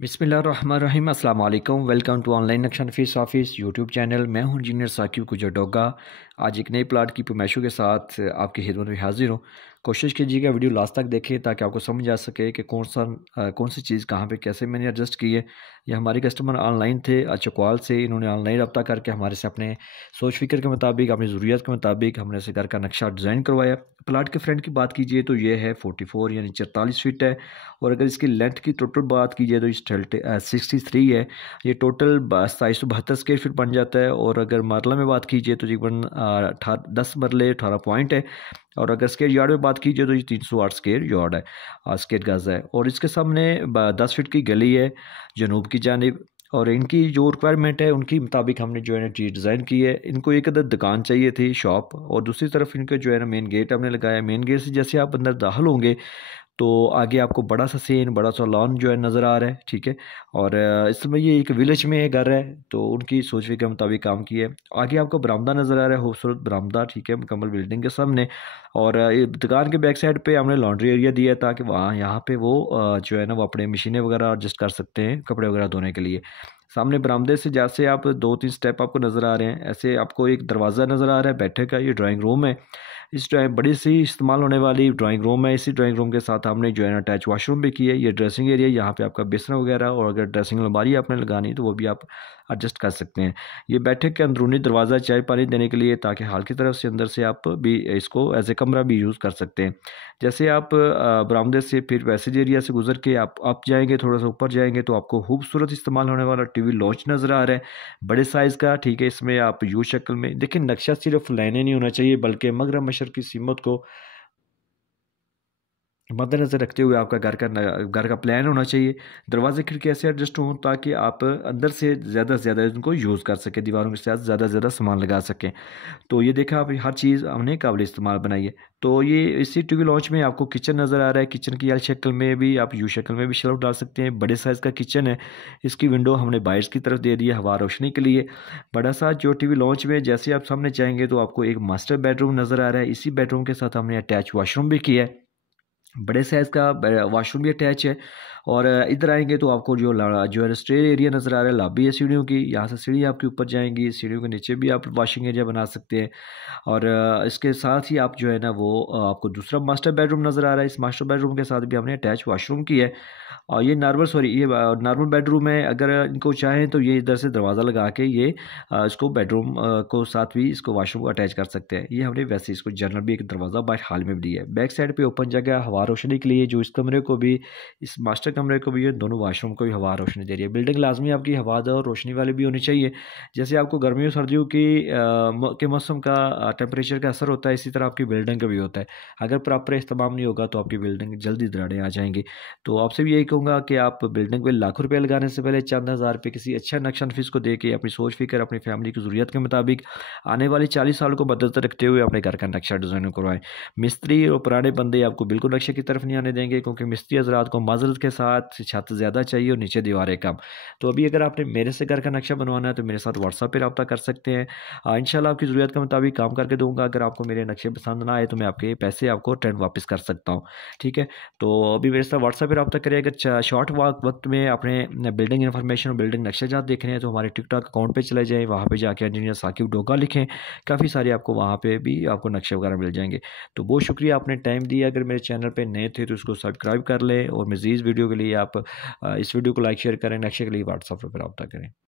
बिस्मिल्लाहिर्रहमानिर्रहीम अस्सलाम वालेकुम। वेलकम टू ऑनलाइन नक्शा नफीस ऑफिस यूट्यूब चैनल। मैं हूं इंजीनियर साकिब कुजरडोगा। आज एक नए प्लाट की पेमाइशों के साथ आपकी खिदमत में हाजिर हूं। कोशिश कीजिएगा वीडियो लास्ट तक देखें ताकि आपको समझ आ सके कि कौन सी चीज़ कहां पे कैसे मैंने एडजस्ट की है। ये हमारे कस्टमर ऑनलाइन थे चकवाल से। इन्होंने ऑनलाइन रब्ता करके हमारे से अपने सोच फिक्र के मुताबिक, अपनी ज़रूरियात के मुताबिक हमने से घर का नक्शा डिज़ाइन करवाया। प्लाट के फ्रंट की बात कीजिए तो ये है 44 यानी 44 फीट है। और अगर इसकी लेंथ की टोटल बात कीजिए तो इस 63 है। ये टोटल 2772 स्क्वायर फीट बन जाता है। और अगर मरला में बात कीजिए तो तकरीबन 10 मरले 18 पॉइंट है। और अगर स्क्वायर यार्ड में बात कीजिए तो ये 308 स्क्वायर यार्ड है, स्क्वायर गज है। और इसके सामने 10 फीट की गली है जनूब की जानिब। और इनकी जो रिक्वायरमेंट है उनके मुताबिक हमने जो है ना चीज़ डिज़ाइन की है। इनको एक अदर दुकान चाहिए थी, शॉप, और दूसरी तरफ इनका जो है ना मेन गेट हमने लगाया। मेन गेट से जैसे आप अंदर दाखिल होंगे तो आगे आपको बड़ा सा सीन, बड़ा सा लॉन जो है नज़र आ रहा है, ठीक है। और इसमें ये एक विलेज में घर है तो उनकी सोच के मुताबिक काम किया है। आगे आपको बरामदा नज़र आ रहा है, खूबसूरत बरामदा, ठीक है, मुकम्मल बिल्डिंग के सामने। और ये दुकान के बैक साइड पे हमने लॉन्ड्री एरिया दिया है ताकि वहाँ यहाँ पे वो जो है ना वो अपने मशीनें वगैरह एडजस्ट कर सकते हैं कपड़े वगैरह धोने के लिए। सामने बरामदे से जैसे आप 2-3 स्टेप आपको नज़र आ रहे हैं, ऐसे आपको एक दरवाज़ा नज़र आ रहा है बैठक का। ये ड्राइंग रूम है। इस बड़ी सी इस्तेमाल होने वाली ड्राइंग रूम है। इसी ड्राइंग रूम के साथ हमने जो है ना अटैच वॉशरूम भी की है। ये ड्रेसिंग एरिया, यहाँ पे आपका बिस्तर वगैरह, और अगर ड्रेसिंग अलमारी आपने लगानी तो वो भी आप एडजस्ट कर सकते हैं। ये बैठक के अंदरूनी दरवाज़ा चाय पानी देने के लिए, ताकि हाल की तरफ से अंदर से आप भी इसको एज ए कमरा भी यूज़ कर सकते हैं। जैसे आप बरामदे से फिर पैसेज एरिया से गुजर के आप जाएंगे, थोड़ा सा ऊपर जाएंगे तो आपको खूबसूरत इस्तेमाल होने वाला टीवी लॉन्च नज़र आ रहा है, बड़े साइज़ का, ठीक है। इसमें आप यू शक्ल में देखिए, नक्शा सिर्फ लाइनें नहीं होना चाहिए बल्कि मगरब मशरक़ की सीमत को मद्देनज़र रखते हुए आपका घर का प्लान होना चाहिए। दरवाजे खिड़की ऐसे एडजस्ट हों ताकि आप अंदर से ज़्यादा इनको यूज़ कर सकें, दीवारों के साथ ज़्यादा से ज़्यादा सामान लगा सकें। तो ये देखा आप, हर चीज़ हमने काबिल इस्तेमाल बनाई है। तो ये इसी टीवी लॉन्च में आपको किचन नज़र आ रहा है। किचन की एल शक्ल में भी, आप यू शक्ल में भी शेल्फ डाल सकते हैं। बड़े साइज़ का किचन है। इसकी विंडो हमने बाहर की तरफ दे दी है हवा रोशनी के लिए। बड़ा सा जो टीवी लॉन्च में जैसे आप सामने जाएंगे तो आपको एक मास्टर बेडरूम नज़र आ रहा है। इसी बेडरूम के साथ हमने अटैच वॉशरूम भी किया है। बड़े साइज़ का वॉशरूम भी अटैच है। और इधर आएंगे तो आपको जो है स्टे एरिया नज़र आ रहा है, लॉबी है सीढ़ियों की। यहाँ से सीढ़ी आपके ऊपर जाएंगी, सीढ़ियों के नीचे भी आप वॉशिंग एरिया बना सकते हैं। और इसके साथ ही आप जो है ना वो आपको दूसरा मास्टर बेडरूम नज़र आ रहा है। इस मास्टर बेडरूम के साथ भी हमने अटैच वॉशरूम की है। और ये नॉर्मल बेडरूम है। अगर इनको चाहें तो ये इधर से दरवाज़ा लगा के ये इसको बेडरूम को साथ भी इसको वॉशरूम को अटैच कर सकते हैं। ये हमने वैसे इसको जनरल भी एक दरवाज़ा बाहर हाल में भी दिया है। बैक साइड पे ओपन जगह हवा रोशनी के लिए, जो इस कमरे को भी, इस मास्टर कमरे को भी, ये दोनों वॉशरूम को भी हवा रोशनी दे रही है। बिल्डिंग लाजमी आपकी हवादार और रोशनी वाली भी होनी चाहिए। जैसे आपको गर्मियों सर्दियों के मौसम का टेम्परेचर का असर होता है, इसी तरह आपकी बिल्डिंग का भी होता है। अगर प्रॉपर इस्तेमाल नहीं होगा तो आपकी बिल्डिंग जल्दी दरारें आ जाएंगी। तो आपसे भी यही कहूँगा कि आप बिल्डिंग पे लाखों रुपए लगाने से पहले चंद हज़ार रुपये किसी अच्छा नक्शा नफीस को दे के अपनी सोच फिक्र, अपनी फैमिली की ज़रूरत के मुताबिक आने वाली 40 साल को मद्देनज़र रखते हुए अपने घर का नक्शा डिज़ाइन करवाएं। मिस्त्री और पुराने बंदे आपको बिल्कुल नक्शे की तरफ नहीं आने देंगे, क्योंकि मिस्त्री हज़रात को माजरत के साथ छत ज़्यादा चाहिए और नीचे दीवारें कम। तो अभी अगर आपने मेरे से घर का नक्शा बनवाना है तो मेरे साथ व्हाट्सएप पर रब्ता कर सकते हैं। इंशाल्लाह आपकी ज़रूरत के मुताबिक काम करके दूंगा। अगर आपको मेरे नक्शे पसंद ना आए तो मैं आपके पैसे आपको रिटर्न वापस कर सकता हूँ, ठीक है। तो अभी मेरे साथ व्हाट्सएप पर रब्ता करिए। अगर शॉर्ट वक्त में अपने बिल्डिंग इन्फॉर्मेशन और बिल्डिंग नक्शेजात देखने हैं तो हमारे टिकटॉक अकाउंट पे चले जाएं, वहाँ पे जाके इंजीनियर साकिब डोगा लिखें। काफ़ी सारे आपको वहाँ पे भी आपको नक्शे वगैरह मिल जाएंगे। तो बहुत शुक्रिया आपने टाइम दिया। अगर मेरे चैनल पे नए थे तो इसको सब्सक्राइब कर लें, और मज़ीद वीडियो के लिए आप इस वीडियो को लाइक शेयर करें। नक्शे के लिए व्हाट्सएप पर रब्ता करें।